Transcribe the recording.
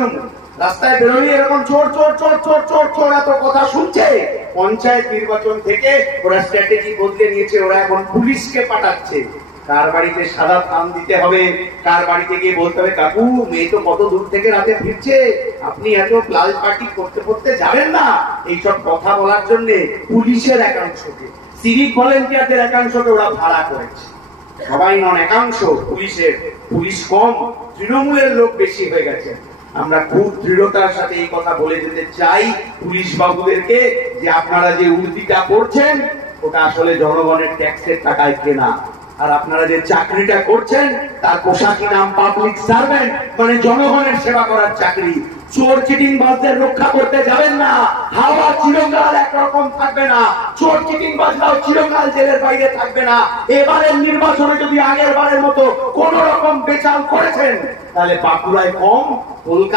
তৃণমূল রাস্তায় বেরোলে এরকম চোর চোর চোর চোর চোর চোর এত কথা শুনছে। পঞ্চায়েত নির্বাচন থেকে ওরা স্ট্র্যাটেজি বদলে নিয়েছে, ওরা এখন পুলিশকে পাঠাচ্ছে। কার বাড়িতে সাদা থাম দিতে হবে, কার বাড়িতে গিয়ে বলতে হবে কাকু মেয়ে তো কত দূর থেকে রাতে ফিরছে, আপনি এত লাল পার্টি করতে করতে যাবেন না, এইসব কথা বলার জন্য পুলিশের একাংশকে, সিভিক ভলেন্টিয়ারদের একাংশকে ওরা ভাড়া করেছে। সবাই নন, একাংশ পুলিশের, পুলিশ কম, তৃণমূলের লোক বেশি হয়ে গেছে। আমরা খুব দৃঢ়তার সাথে এই কথা বলে যেতে চাই পুলিশ বাবুদেরকে যে আপনারা যে উর্দিটা করছেন ওটা আসলে জনগণের ট্যাক্সের টাকায় কেনা, আর আপনারা যে চাকরিটা করছেন তার পোশাকি নাম পাবলিক সার্ভেন্ট, মানে জনগণের সেবা করার চাকরি। চোর চিটিং বাজদের রক্ষা করতে যাবেন না, হাওয়া চিরকাল একরকম থাকবে না, চোর চিটিং বাজরাও চিরকাল জেলের বাইরে থাকবে না। এবারের নির্বাচনে যদি আগের বারের মতো কোন রকম বেচাল করেছেন তাহলে বাঁকুড়ায় কম, কলকাতা